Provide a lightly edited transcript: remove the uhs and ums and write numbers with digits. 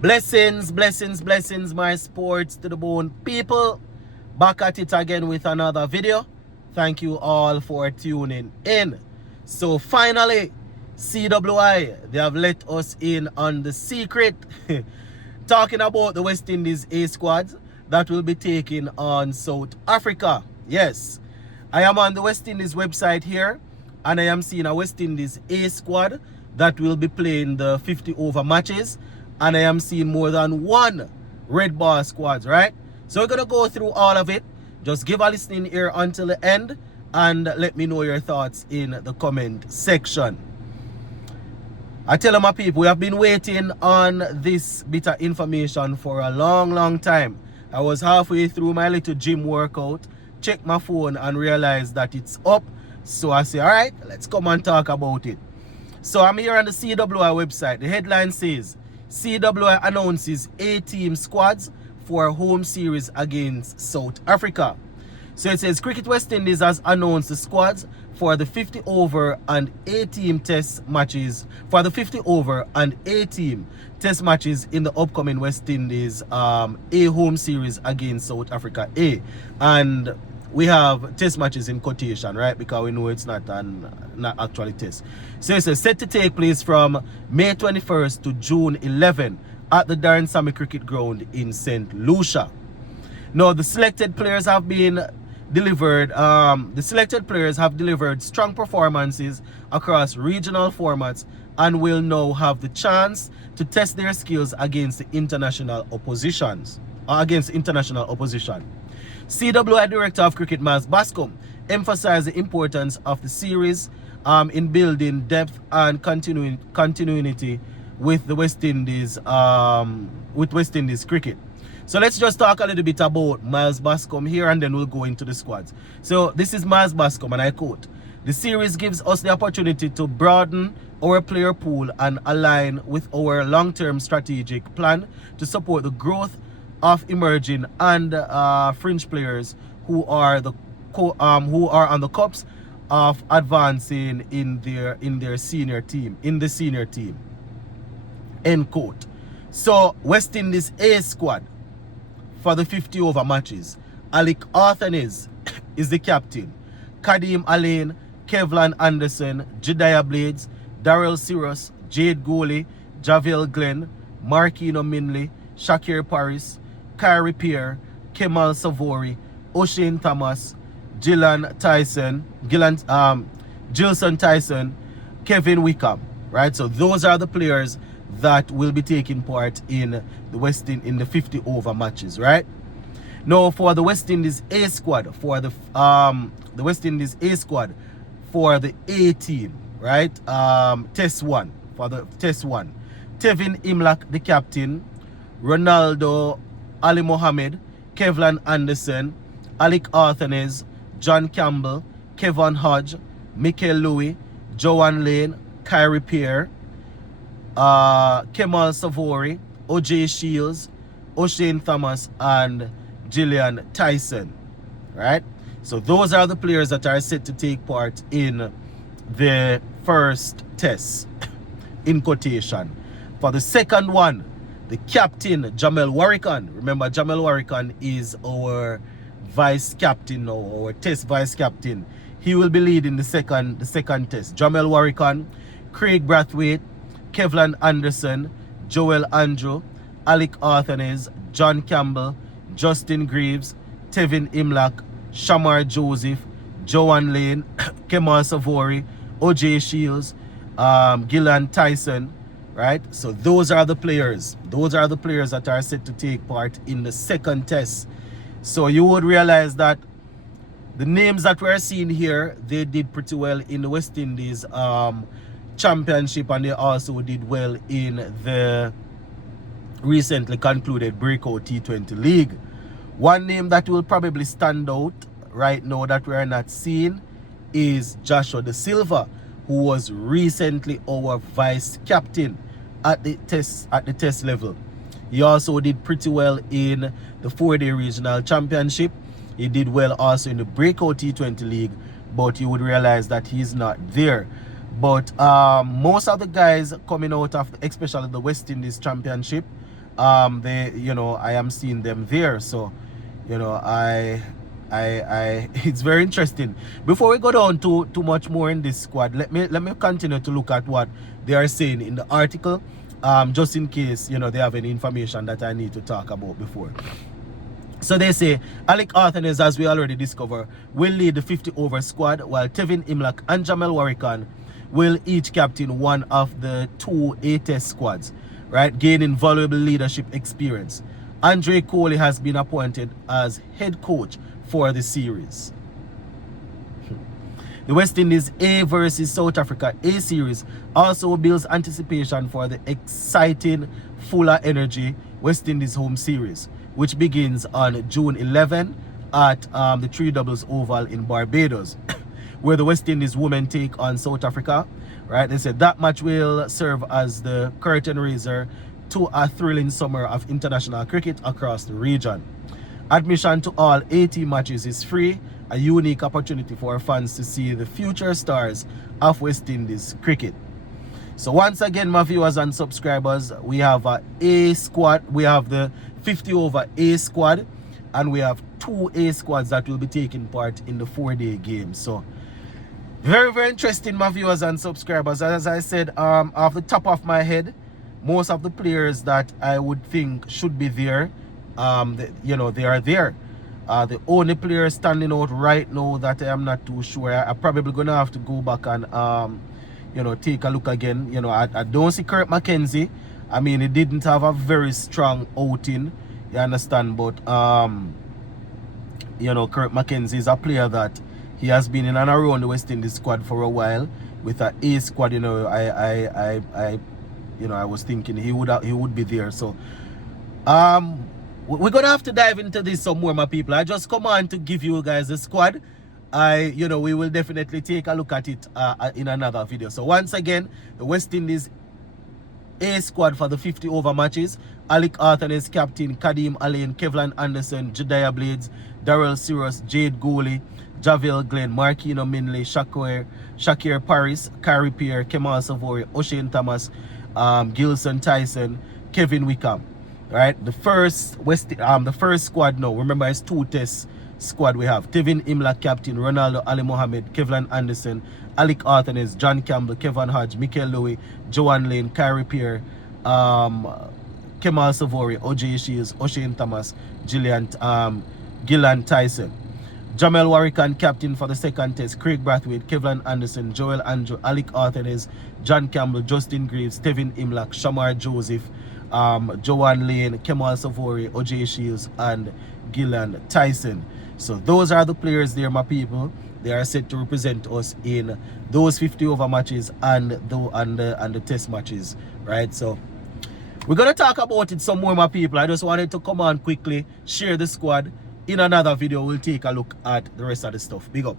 Blessings, blessings, blessings, my sports to the bone people. Back at it again with another video. Thank you all for tuning in. So finally, CWI, they have let us in on the secret. Talking about the West Indies A squad that will be taking on South Africa. Yes, I am on the West Indies website here, and I am seeing a West Indies A squad that will be playing the 50 over matches, and I am seeing more than one red ball squads, right? So we're gonna go through all of it. Just give a listening ear until the end and let me know your thoughts in the comment section. I tell my people, we have been waiting on this bit of information for a long time. I was halfway through my little gym workout, checked my phone and realized that it's up. So I say, all right, let's come and talk about it. So I'm here on the CWI website. The headline says, CWI announces 8-team squads for home series against South Africa. So it says, Cricket West Indies has announced the squads for the 50 over and 8-team test matches, for the 50 over and 8-team test matches in the upcoming West Indies A home series against South Africa A. And we have test matches in quotation, right? Because we know it's not actually test. So it says set to take place from May 21st to June 11 at the Darren Sammy Cricket Ground in St. Lucia. Now the selected players have been delivered. The selected players have delivered strong performances across regional formats and will now have the chance to test their skills against the international oppositions. CWI Director of Cricket Miles Bascom emphasized the importance of the series in building depth and continuity with the West Indies cricket. So let's just talk a little bit about Miles Bascom here and then we'll go into the squads. So this is Miles Bascom and I quote, "The series gives us the opportunity to broaden our player pool and align with our long-term strategic plan to support the growth of emerging and fringe players who are on the cups of advancing in the senior team. End quote. So West Indies A squad for the 50 over matches. Alec Arthanes is the captain. Kadeem Alain, Kevlan Anderson, Jediah Blades, Darrell Cyrus, Jade Gooley, Javel Glenn, Markino Minley, Shakir Paris, Kyrie Pierre, Kemal Savori, O'Shane Thomas, Gilson Tyson, Kevin Wickham. Right? So those are the players that will be taking part in the 50 over matches, right? Now for the West Indies A squad, for the West Indies A squad for the A team, right? Test 1 for the test 1. Tevin Imlak the captain, Ronaldo Ali Mohammed, Kevlan Anderson, Alec Arthanes, John Campbell, Kevin Hodge, Mikel Louis, Joanne Lane, Kyrie Pierre, Kemal Savori, O.J. Shields, O'Shane Thomas, and Gillian Tyson. Right? So those are the players that are set to take part in the first test, in quotation. For the second one, the captain, Jamel Warrican. Remember, Jamel Warrican is our vice captain, or our test vice captain. He will be leading the second test. Jamel Warrican, Craig Brathwaite, Kevlan Anderson, Joel Andrew, Alec Arthanes, John Campbell, Justin Greaves, Tevin Imlak, Shamar Joseph, Joanne Lane, Kemal Savori, O.J. Shields, Gillian Tyson, right? So those are the players. Those are the players that are set to take part in the second test. So you would realize that the names that we're seeing here, they did pretty well in the West Indies championship, and they also did well in the recently concluded Breakout T20 League. One name that will probably stand out right now that we are not seeing is Joshua Da Silva, who was recently our vice captain at the test level. He also did pretty well in the 4-day regional championship. He did well also in the Breakout T20 League, but you would realize that he's not there. But most of the guys coming out of especially the West Indies championship they, you know, I am seeing them there. So, you know, I it's very interesting. Before we go down to too much more in this squad, let me continue to look at what they are saying in the article, just in case, you know, they have any information that I need to talk about before. So they say Alec Arthanes, as we already discovered, will lead the 50 over squad, while Tevin Imlach and Jamel Warrican will each captain one of the two A-Test squads, right, gaining valuable leadership experience. Andre Coley has been appointed as head coach for the series. The West Indies A versus South Africa A series also builds anticipation for the exciting, fuller energy West Indies home series, which begins on June 11 at the Three Doubles Oval in Barbados, where the West Indies women take on South Africa. Right? They said that match will serve as the curtain raiser to a thrilling summer of international cricket across the region. Admission to all 80 matches is free, a unique opportunity for fans to see the future stars of West Indies cricket. So once again, my viewers and subscribers, we have A squad, we have the 50 over A squad, and we have two A squads that will be taking part in the 4-day game. So very, very interesting, my viewers and subscribers. As I said, off the top of my head, most of the players that I would think should be there, you know, they are there. The only player standing out right now that I am not too sure, I'm probably gonna have to go back and you know, take a look again. You know, I don't see Kurt McKenzie. I mean, he didn't have a very strong outing, you understand, but you know, Kurt McKenzie is a player that he has been in and around the West Indies squad for a while. With an A squad, you know, you know, I was thinking he would be there. So we're gonna have to dive into this some more, my people. I just come on to give you guys the squad. You know, we will definitely take a look at it in another video. So once again, the West Indies A squad for the 50 over matches: Alec Arthanes captain, Kadeem Alain, Kevlan Anderson, Jediah Blades, Darrell Sirius, Jade Gooley, Javel Glenn, Marquino Minley, Shakir Paris, Kyrie Pierre, Kemal Savory, O'Shane Thomas, Gilson Tyson, Kevin Wickham. Right, the first squad now. Remember, it's 2 test squad. We have Tevin Imlach captain, Ronaldo Ali Mohammed, Kevlan Anderson, Alec Arthanes, John Campbell, Kevin Hodge, Mikel Louis, Joanne Lane, Kyrie Pierre, Kemal Savory, OJ Shields, O'Shane Thomas, Gillan Tyson. Jamel Warrican captain for the second test, Craig Brathwaite, Kevlan Anderson, Joel Andrew, Alec Arthanes, John Campbell, Justin Greaves, Tevin Imlach, Shamar Joseph, Joanne Lane, Kemal Savory, OJ Shields, and Gillan Tyson. So those are the players there, my people. They are set to represent us in those 50 over matches and the test matches, right? So we're gonna talk about it some more, my people. I just wanted to come on quickly, share the squad. In another video, we'll take a look at the rest of the stuff. Big up.